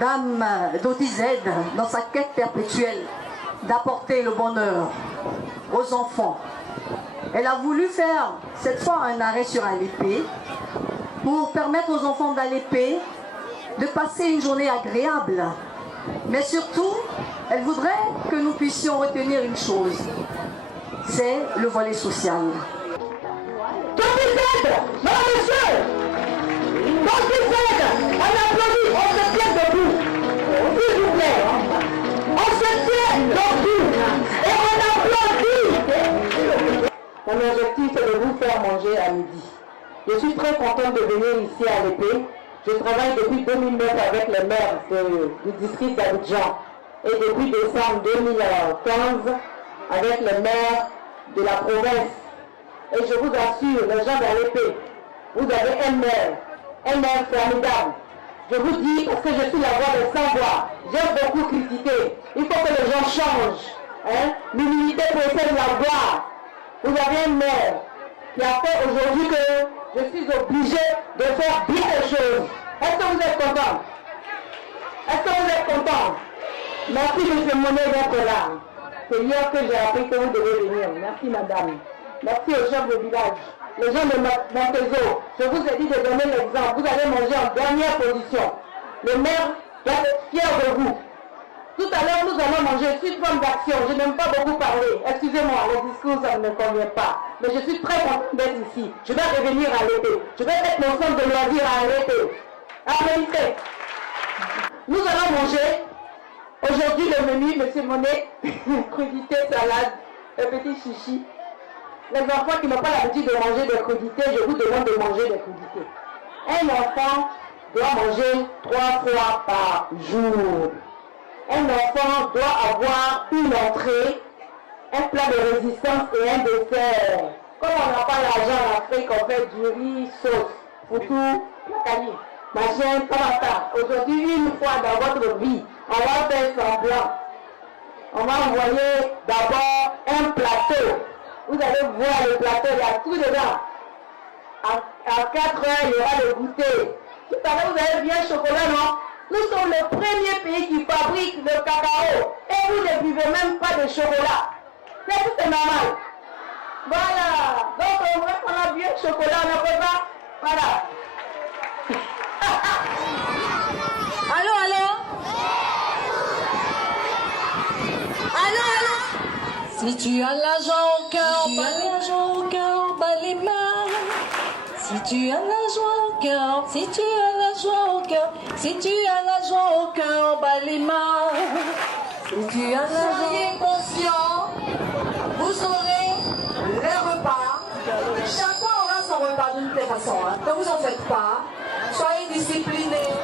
Dame d'OTZ, dans sa quête perpétuelle d'apporter le bonheur aux enfants, elle a voulu faire cette fois un arrêt sur Alépé pour permettre aux enfants d'Alépé de passer une journée agréable. Mais surtout, elle voudrait que nous puissions retenir une chose, c'est le volet social. Non, monsieur! On applaudit, on se tient debout. S'il vous plaît. On se tient debout. Et on applaudit. Mon objectif est de vous faire manger à midi. Je suis très contente de venir ici à l'épée. Je travaille depuis 2009 avec les maires du district d'Abidjan. Et depuis décembre 2015 avec les maires de la province. Et je vous assure, les gens d'Alépé, vous avez un maire formidable. Je vous dis, parce que je suis la voix des sans-voix, j'ai beaucoup critiqué. Il faut que les gens changent. Hein? L'humilité précède la gloire. Vous avez un maire qui a fait aujourd'hui que je suis obligé de faire bien les choses. Est-ce que vous êtes content? Est-ce que vous êtes content? Merci, M. Monet, d'être là. C'est hier que j'ai appris que vous devez venir. Merci, madame. Merci au chef de village. Les gens de Montezo, je vous ai dit de donner l'exemple. Vous allez manger en dernière position. Le maire doit être fier de vous. Tout à l'heure, nous allons manger. Je suis une femme d'action. Je n'aime pas beaucoup parler. Excusez-moi, le discours, ça ne me convient pas. Mais je suis très contente d'être ici. Je vais revenir à l'été. Je vais mettre mon centre de loisirs à l'été. Applaudissez. Nous allons manger. Aujourd'hui, le menu, M. Monet, crudité, salade, un petit chichi. Les enfants qui n'ont pas l'habitude de manger des crudités, je vous demande de manger des crudités. Un enfant doit manger 3 fois par jour. Un enfant doit avoir une entrée, un plat de résistance et un dessert. Comme on n'a pas l'argent en Afrique, on fait du riz, sauce, foutou, placani, machin, tomata. Aujourd'hui, une fois dans votre vie, on va faire semblant. On va envoyer d'abord un plateau. Vous allez voir le plateau, il y a tout dedans. À 4 heures, il y aura le goûter. Tout à l'heure, vous avez bien chocolat, non? Nous sommes le premier pays qui fabrique le cacao. Et vous ne buvez même pas de chocolat. C'est normal. Voilà. Donc, on voit qu'on a bien le chocolat, on n'a pas. Voilà. Allô, allô? Allô, allô? Si tu as l'argent au cœur, bas les mains. Si tu as la joie au cœur, si tu as la joie au cœur, si tu as la joie au cœur, bas les mains. Si tu as la joie. Soyez conscients, vous aurez les repas. Chacun aura son repas d'une telle façon. Hein. Ne vous en faites pas. Soyez disciplinés.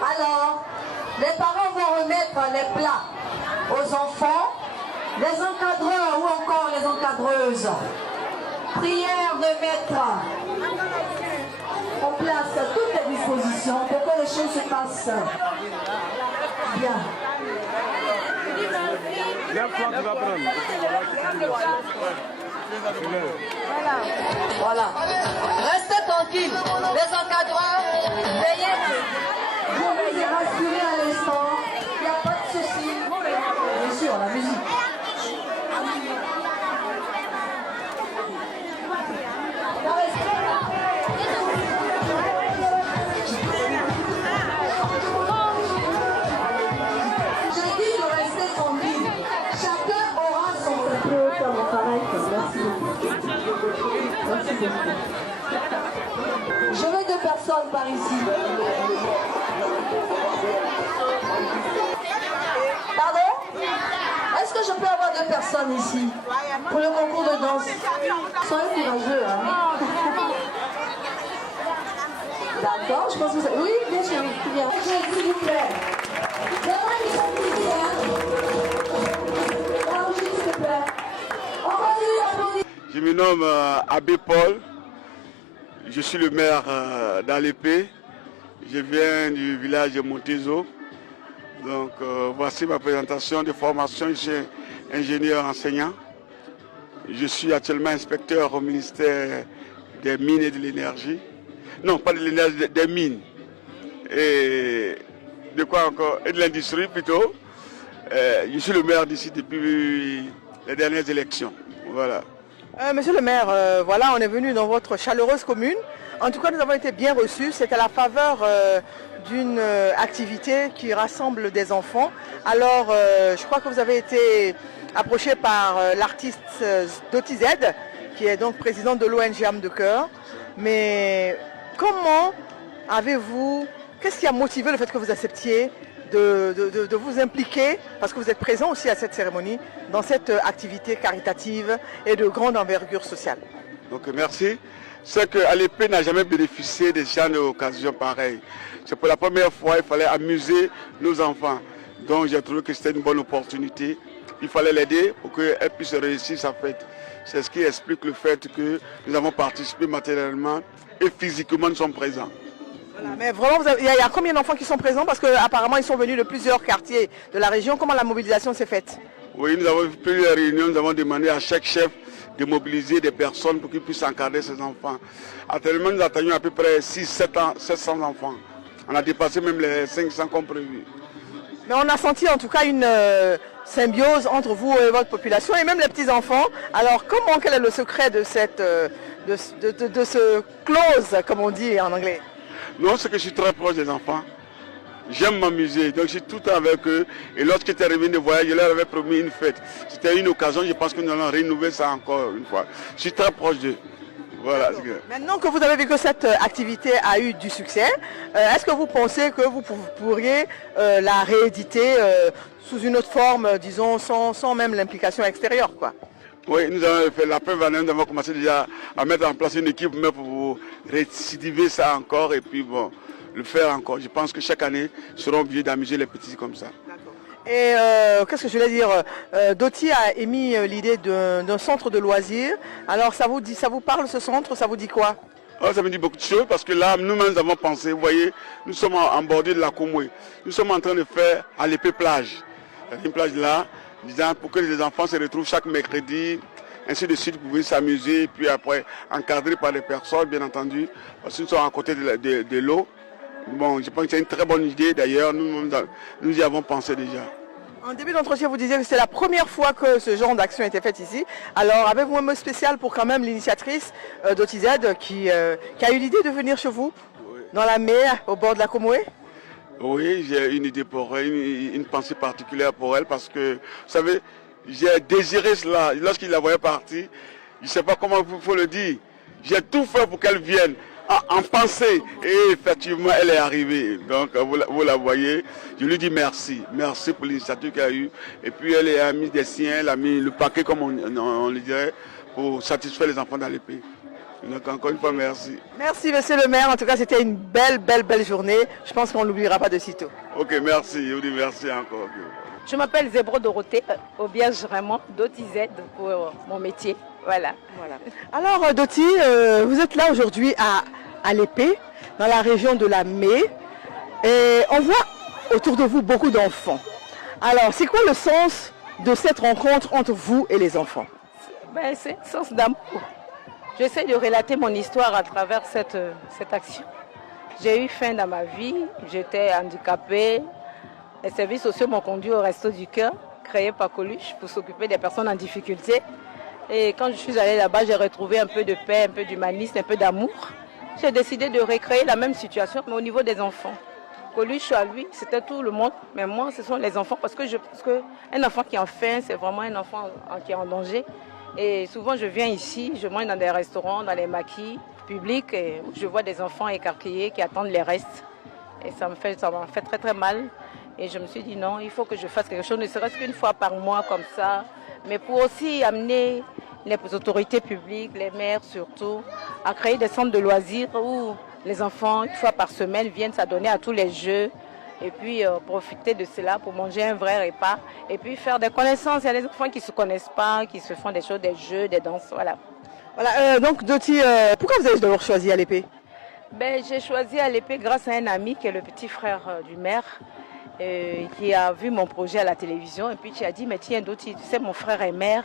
Alors, les parents vont remettre les plats aux enfants, les encadreurs ou encore les encadreuses. Prière de mettre en place toutes les dispositions pour que les choses se passent bien. Voilà. Restez tranquille. Les encadreurs, veillez. Je vous ai rassuré à l'instant. Il n'y a pas de souci. Bien sûr, la musique. Je veux 2 personnes par ici. Pardon? Est-ce que je peux avoir 2 personnes ici pour le concours de danse? Soyez courageux, hein? D'accord, je pense que c'est... Oui, bien sûr, bien. S'il vous plaît. J'aimerais qu'ils sont ici, hein? Alors, s'il vous plaît. On continue d'applaudir. Je me nomme Abbé Paul, je suis le maire d'Alépé, je viens du village de Montezo. Donc voici ma présentation de formation, je suis ingénieur enseignant. Je suis actuellement inspecteur au ministère des Mines et de l'Énergie. Non, pas de l'énergie, des mines. et de quoi encore? Et de l'industrie plutôt. Je suis le maire d'ici depuis les dernières élections. Voilà. Monsieur le maire, voilà, on est venu dans votre chaleureuse commune. En tout cas, nous avons été bien reçus. C'est à la faveur d'une activité qui rassemble des enfants. Alors, je crois que vous avez été approché par l'artiste Doti Z, qui est donc présidente de l'ONG Âme de Cœur. Mais comment avez-vous, qu'est-ce qui a motivé le fait que vous acceptiez de vous impliquer, parce que vous êtes présent aussi à cette cérémonie, dans cette activité caritative et de grande envergure sociale? Donc merci. C'est qu'à l'épée n'a jamais bénéficié de genre d'occasion pareille. C'est pour la première fois il fallait amuser nos enfants. Donc j'ai trouvé que c'était une bonne opportunité. Il fallait l'aider pour qu'elle puisse réussir sa fête. C'est ce qui explique le fait que nous avons participé matériellement et physiquement nous sommes présents. Voilà, mais vraiment, il y a combien d'enfants qui sont présents? Parce qu'apparemment, ils sont venus de plusieurs quartiers de la région. Comment la mobilisation s'est faite? Oui, nous avons fait plusieurs réunions. Nous avons demandé à chaque chef de mobiliser des personnes pour qu'ils puissent encadrer ces enfants. Actuellement, nous atteignons à peu près 700 enfants. On a dépassé même les 500 comme prévu. Mais on a senti en tout cas une symbiose entre vous et votre population et même les petits-enfants. Alors, quel est le secret de ce close, comme on dit en anglais? Non, c'est que je suis très proche des enfants. J'aime m'amuser, donc je suis tout le temps avec eux. Et lorsque j'étais revenu de voyage, je leur avais promis une fête. C'était une occasion, je pense que nous allons renouveler ça encore une fois. Je suis très proche d'eux. Voilà. Maintenant que vous avez vu que cette activité a eu du succès, est-ce que vous pensez que vous pourriez la rééditer sous une autre forme, disons, sans même l'implication extérieure, quoi? Oui, nous avons fait la preuve, nous avons commencé déjà à mettre en place une équipe même pour récidiver ça encore et puis bon, le faire encore. Je pense que chaque année, nous serons obligés d'amuser les petits comme ça. Et qu'est-ce que je voulais dire? Doti a émis l'idée d'un centre de loisirs. Alors ça vous parle ce centre? Ça vous dit quoi? Oh, ça me dit beaucoup de choses parce que là, nous-mêmes avons pensé, vous voyez, nous sommes en bordure de la Komoué. Nous sommes en train de faire à l'épée plage. Il y a une plage là, disant pour que les enfants se retrouvent chaque mercredi, ainsi de suite, vous pouvez s'amuser, puis après, encadré par les personnes, bien entendu, parce que nous sommes à côté de l'eau. Bon, je pense que c'est une très bonne idée, d'ailleurs, nous y avons pensé déjà. En début d'entretien, vous disiez que c'est la première fois que ce genre d'action était faite ici. Alors, avez-vous un mot spécial pour quand même l'initiatrice Doti Z qui a eu l'idée de venir chez vous, dans la mer, au bord de la Komoué? Oui, j'ai une idée pour elle, une pensée particulière pour elle, parce que, vous savez, j'ai désiré cela. Lorsqu'il la voyait partir, je ne sais pas comment il faut le dire, j'ai tout fait pour qu'elle vienne. En pensée, et effectivement elle est arrivée, donc vous la voyez, je lui dis merci pour l'initiative qu'elle a eue, et puis elle a mis des siens, elle a mis le paquet comme on le dirait, pour satisfaire les enfants dans les pays. Donc encore une fois merci. Merci monsieur le maire, en tout cas c'était une belle journée, je pense qu'on ne l'oubliera pas de sitôt. Ok, merci, je vous dis merci encore. Je m'appelle Zébro Dorothée, Aubiage Raymond, Doti Z pour mon métier. Voilà. Alors Doti, vous êtes là aujourd'hui à l'épée, dans la région de la Mé, et on voit autour de vous beaucoup d'enfants. Alors c'est quoi le sens de cette rencontre entre vous et les enfants? C'est le sens d'amour. J'essaie de relater mon histoire à travers cette action. J'ai eu faim dans ma vie, j'étais handicapée. Les services sociaux m'ont conduit au Resto du Cœur, créé par Coluche pour s'occuper des personnes en difficulté. Et quand je suis allée là-bas, j'ai retrouvé un peu de paix, un peu d'humanisme, un peu d'amour. J'ai décidé de recréer la même situation, mais au niveau des enfants. Coluche, à lui, c'était tout le monde, mais moi, ce sont les enfants, parce que je pense qu'un enfant qui a faim, c'est vraiment un enfant qui est en danger. Et souvent, je viens ici, je mange dans des restaurants, dans les maquis publics, et je vois des enfants écarquillés qui attendent les restes. Et ça m'a fait très très mal. Et je me suis dit non, il faut que je fasse quelque chose, ne serait-ce qu'une fois par mois comme ça, mais pour aussi amener les autorités publiques, les maires surtout, à créer des centres de loisirs où les enfants, une fois par semaine, viennent s'adonner à tous les jeux et puis profiter de cela pour manger un vrai repas et puis faire des connaissances. Il y a des enfants qui ne se connaissent pas, qui se font des choses, des jeux, des danses, voilà. Donc Doti, pourquoi vous avez d'abord choisi à l'épée? J'ai choisi à l'épée grâce à un ami qui est le petit frère du maire, qui a vu mon projet à la télévision et puis qui a dit mais tiens Doti, tu sais mon frère est maire,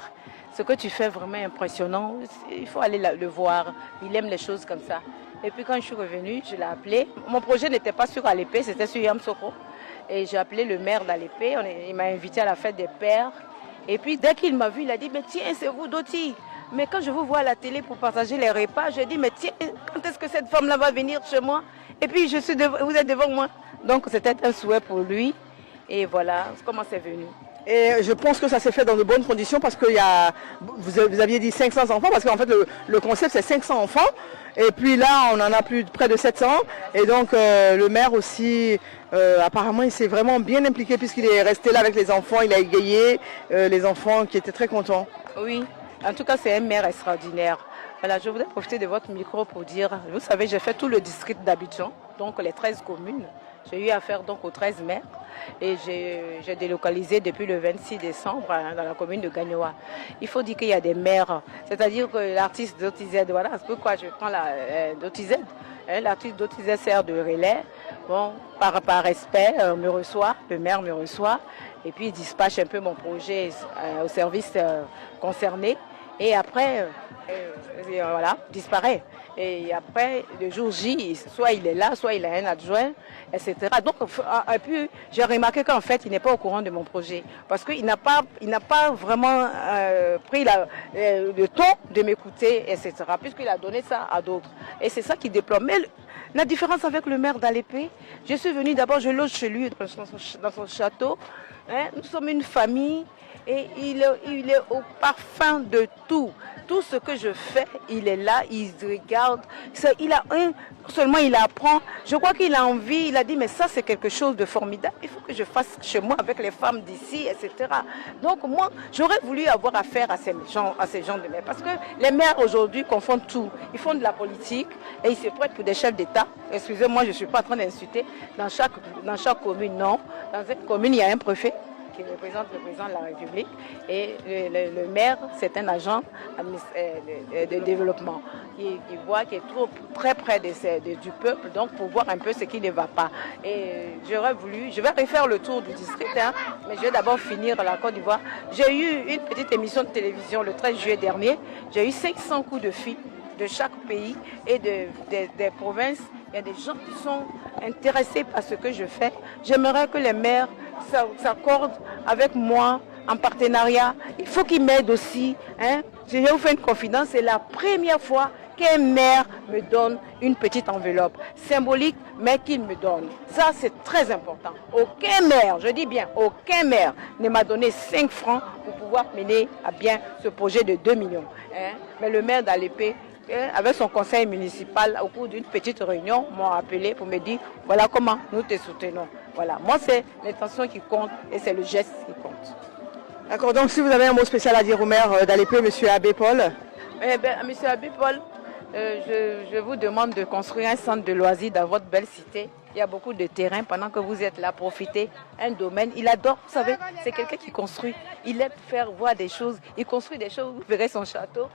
ce que tu fais vraiment impressionnant, il faut aller le voir, il aime les choses comme ça. Et puis quand je suis revenue, je l'ai appelé. Mon projet n'était pas sur Alépé, c'était sur Yamsoko. Et j'ai appelé le maire d'Alépé, il m'a invité à la fête des pères. Et puis dès qu'il m'a vu, il a dit, mais tiens, c'est vous Doti. Mais quand je vous vois à la télé pour partager les repas, j'ai dit, mais tiens, quand est-ce que cette femme-là va venir chez moi? Et puis vous êtes devant moi. Donc c'était un souhait pour lui. Et voilà comment c'est venu. Et je pense que ça s'est fait dans de bonnes conditions parce que vous aviez dit 500 enfants, parce qu'en fait le concept c'est 500 enfants. Et puis là on en a près de 700. Et donc le maire aussi, apparemment il s'est vraiment bien impliqué puisqu'il est resté là avec les enfants, il a égayé les enfants qui étaient très contents. Oui, en tout cas c'est un maire extraordinaire. Voilà, je voudrais profiter de votre micro pour dire, vous savez, j'ai fait tout le district d'Abidjan, donc les 13 communes. J'ai eu affaire donc aux 13 maires et j'ai délocalisé depuis le 26 décembre dans la commune de Gagnoa. Il faut dire qu'il y a des maires, c'est-à-dire que l'artiste d'OTZ, voilà, c'est pourquoi je prends d'OTZ. L'artiste d'OTZ sert de relais. Bon, par respect, me reçoit, le maire me reçoit et puis il dispatche un peu mon projet au service concerné. Et après, voilà, disparaît. Et après, le jour J, soit il est là, soit il a un adjoint, etc. Donc, et puis, j'ai remarqué qu'en fait, il n'est pas au courant de mon projet. Parce qu'il n'a pas vraiment pris le temps de m'écouter, etc. Puisqu'il a donné ça à d'autres. Et c'est ça qui déploie. Mais la différence avec le maire d'Alépé, je suis venue d'abord, je loge chez lui, dans son château. Nous sommes une famille. Et il est au parfum de tout. Tout ce que je fais, il est là, il regarde. Seulement il apprend. Je crois qu'il a envie, il a dit, mais ça c'est quelque chose de formidable. Il faut que je fasse chez moi avec les femmes d'ici, etc. Donc moi, j'aurais voulu avoir affaire à ces gens de maires. Parce que les maires aujourd'hui confondent tout. Ils font de la politique et ils se prêtent pour des chefs d'État. Excusez-moi, je ne suis pas en train d'insulter. Dans chaque commune, non. Dans cette commune, il y a un préfet qui représente le président de la République et le maire, c'est un agent de développement qui voit, qui est très près du peuple, donc pour voir un peu ce qui ne va pas. Et j'aurais voulu, je vais refaire le tour du district, mais je vais d'abord finir la Côte d'Ivoire. J'ai eu une petite émission de télévision le 13 juillet dernier, j'ai eu 500 coups de fil de chaque pays et des provinces. Il y a des gens qui sont intéressés par ce que je fais. J'aimerais que les maires s'accordent avec moi en partenariat. Il faut qu'ils m'aident aussi. Je vais vous faire une confidence. C'est la première fois qu'un maire me donne une petite enveloppe symbolique, mais qu'il me donne. Ça, c'est très important. Aucun maire, je dis bien, aucun maire ne m'a donné 5 francs pour pouvoir mener à bien ce projet de 2 millions. Mais le maire d'Alépé, avec son conseil municipal, au cours d'une petite réunion, m'ont appelé pour me dire, voilà comment nous te soutenons. Voilà, moi c'est l'intention qui compte et c'est le geste qui compte. D'accord, donc si vous avez un mot spécial à dire au maire d'Alépé, M. Abbé Paul. Monsieur Abbé Paul, je vous demande de construire un centre de loisirs dans votre belle cité. Il y a beaucoup de terrain pendant que vous êtes là, profitez. Un domaine, il adore, vous savez, c'est quelqu'un qui construit. Il aime faire voir des choses, il construit des choses, vous verrez son château.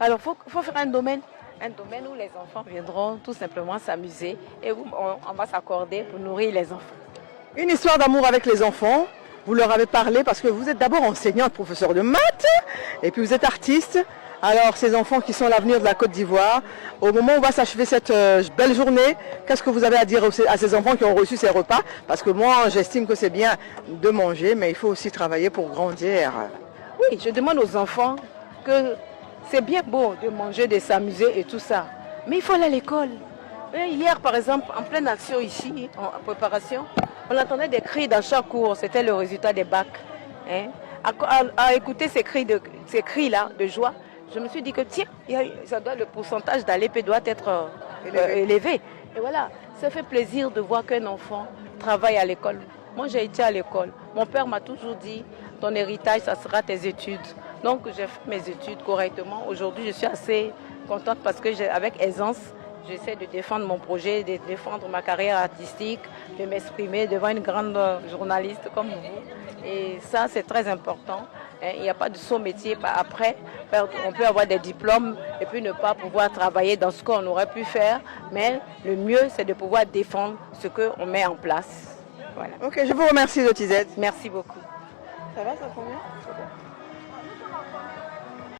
Alors il faut faire un domaine où les enfants viendront tout simplement s'amuser et on va s'accorder pour nourrir les enfants. Une histoire d'amour avec les enfants, vous leur avez parlé parce que vous êtes d'abord enseignante, professeur de maths, et puis vous êtes artiste. Alors ces enfants qui sont l'avenir de la Côte d'Ivoire, au moment où on va s'achever cette belle journée, qu'est-ce que vous avez à dire à ces enfants qui ont reçu ces repas? Parce que moi j'estime que c'est bien de manger, mais il faut aussi travailler pour grandir. Oui, je demande aux enfants que c'est bien beau de manger, de s'amuser et tout ça, mais il faut aller à l'école. Hier par exemple, en pleine action ici, en préparation, on entendait des cris dans chaque cours, c'était le résultat des bacs. À écouter ces cris-là de joie, je me suis dit que tiens, le pourcentage d'Alépé doit être élevé. Et voilà, ça fait plaisir de voir qu'un enfant travaille à l'école. Moi, j'ai été à l'école. Mon père m'a toujours dit, ton héritage, ça sera tes études. Donc, j'ai fait mes études correctement. Aujourd'hui, je suis assez contente parce que avec aisance, j'essaie de défendre mon projet, de défendre ma carrière artistique, de m'exprimer devant une grande journaliste comme vous. Et ça, c'est très important. Il n'y a pas de saut métier. Après, on peut avoir des diplômes et puis ne pas pouvoir travailler dans ce qu'on aurait pu faire. Mais le mieux, c'est de pouvoir défendre ce qu'on met en place. Voilà. Ok, je vous remercie, Doti Z. Merci beaucoup. Ça va, ça convient?